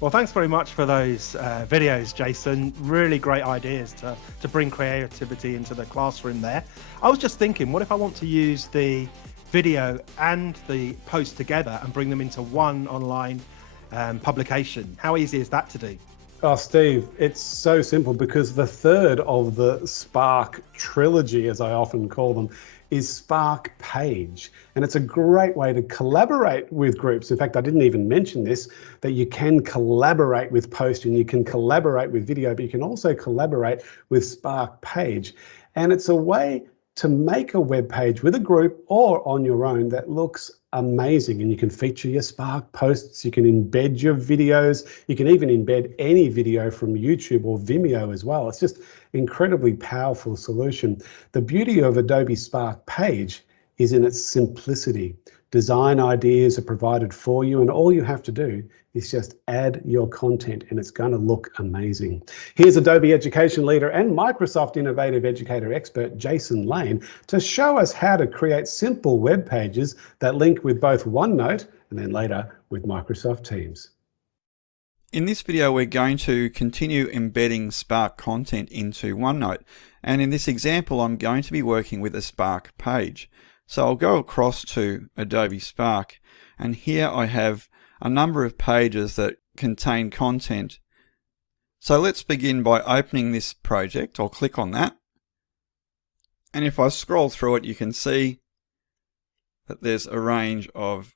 Well, thanks very much for those videos, Jason. Really great ideas to bring creativity into the classroom there. I was just thinking, what if I want to use the video and the post together and bring them into one online publication? How easy is that to do? Oh, Steve, it's so simple because the third of the Spark trilogy, as I often call them, is Spark Page. And it's a great way to collaborate with groups. In fact, I didn't even mention this, that you can collaborate with post and you can collaborate with video, but you can also collaborate with Spark Page. And it's a way to make a web page with a group or on your own that looks amazing. And you can feature your Spark posts, you can embed your videos, you can even embed any video from YouTube or Vimeo as well. It's just incredibly powerful solution. The beauty of Adobe Spark Page is in its simplicity. Design ideas are provided for you, and all you have to do is just add your content and it's going to look amazing. Here's Adobe Education Leader and Microsoft Innovative Educator expert Jason Lane to show us how to create simple web pages that link with both OneNote and then later with Microsoft Teams. In this video, we're going to continue embedding Spark content into OneNote. And in this example, I'm going to be working with a Spark page. So I'll go across to Adobe Spark, and here I have a number of pages that contain content. So let's begin by opening this project. I'll click on that. And if I scroll through it, you can see that there's a range of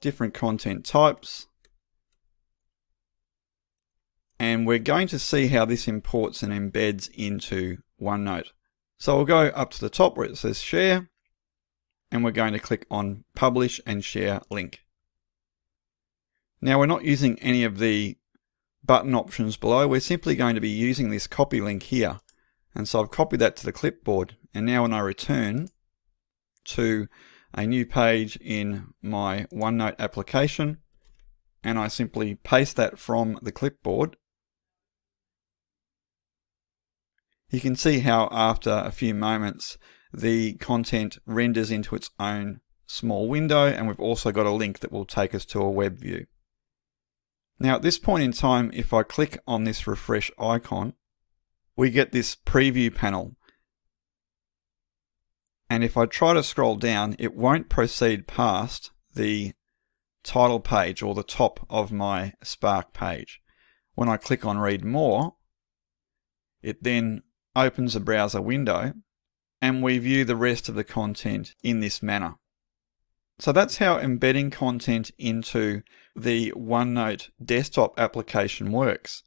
different content types. And we're going to see how this imports and embeds into OneNote. So I'll go up to the top where it says Share, and we're going to click on Publish and Share Link. Now we're not using any of the button options below, we're simply going to be using this copy link here. And so I've copied that to the clipboard, and now when I return to a new page in my OneNote application, and I simply paste that from the clipboard, you can see how after a few moments the content renders into its own small window, and we've also got a link that will take us to a web view. Now at this point in time, if I click on this refresh icon, we get this preview panel. And if I try to scroll down, it won't proceed past the title page or the top of my Spark page. When I click on Read More, it then opens a browser window and we view the rest of the content in this manner. So that's how embedding content into the OneNote desktop application works.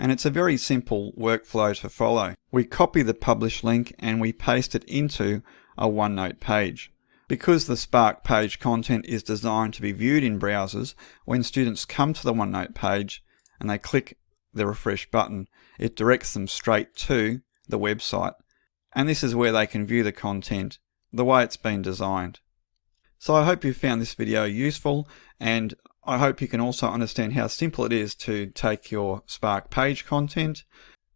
And it's a very simple workflow to follow. We copy the publish link and we paste it into a OneNote page. Because the Spark page content is designed to be viewed in browsers, when students come to the OneNote page and they click the refresh button, it directs them straight to the website. And this is where they can view the content the way it's been designed. So I hope you found this video useful, and I hope you can also understand how simple it is to take your Spark page content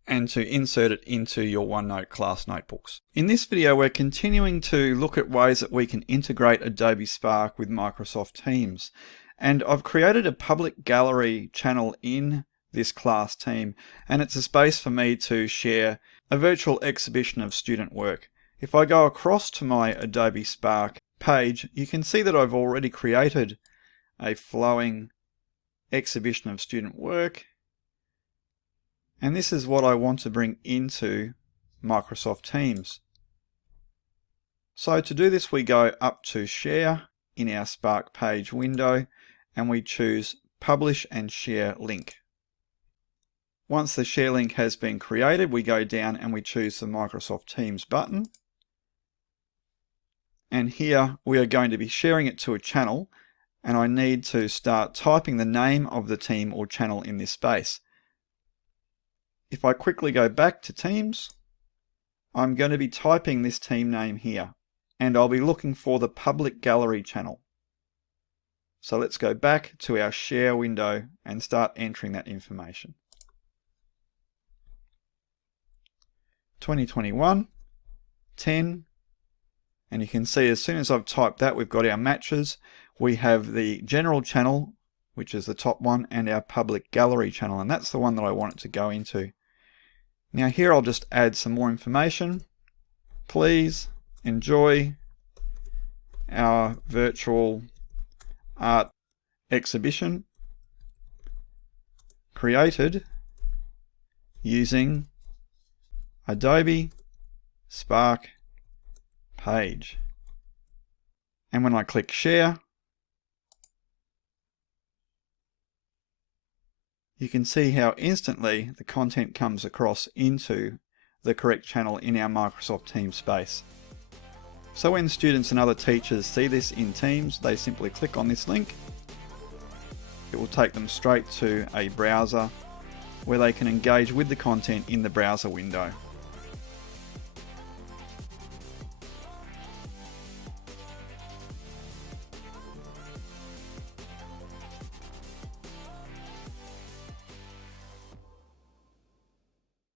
and to insert it into your OneNote class notebooks. In this video, we're continuing to look at ways that we can integrate Adobe Spark with Microsoft Teams. And I've created a public gallery channel in this class team, and it's a space for me to share a virtual exhibition of student work. If I go across to my Adobe Spark page, you can see that I've already created a flowing exhibition of student work. And this is what I want to bring into Microsoft Teams. So to do this, we go up to Share in our Spark page window and we choose Publish and Share Link. Once the share link has been created, we go down and we choose the Microsoft Teams button. And here we are going to be sharing it to a channel, and I need to start typing the name of the team or channel in this space. If I quickly go back to Teams, I'm going to be typing this team name here, and I'll be looking for the public gallery channel. So let's go back to our share window and start entering that information. 2021, 10, and you can see as soon as I've typed that, we've got our matches. We have the general channel which is the top one, and our public gallery channel, and that's the one that I want it to go into. Now here I'll just add some more information. Please enjoy our virtual art exhibition created using Adobe Spark Page. And when I click share, you can see how instantly the content comes across into the correct channel in our Microsoft Teams space. So when students and other teachers see this in Teams, they simply click on this link. It will take them straight to a browser where they can engage with the content in the browser window.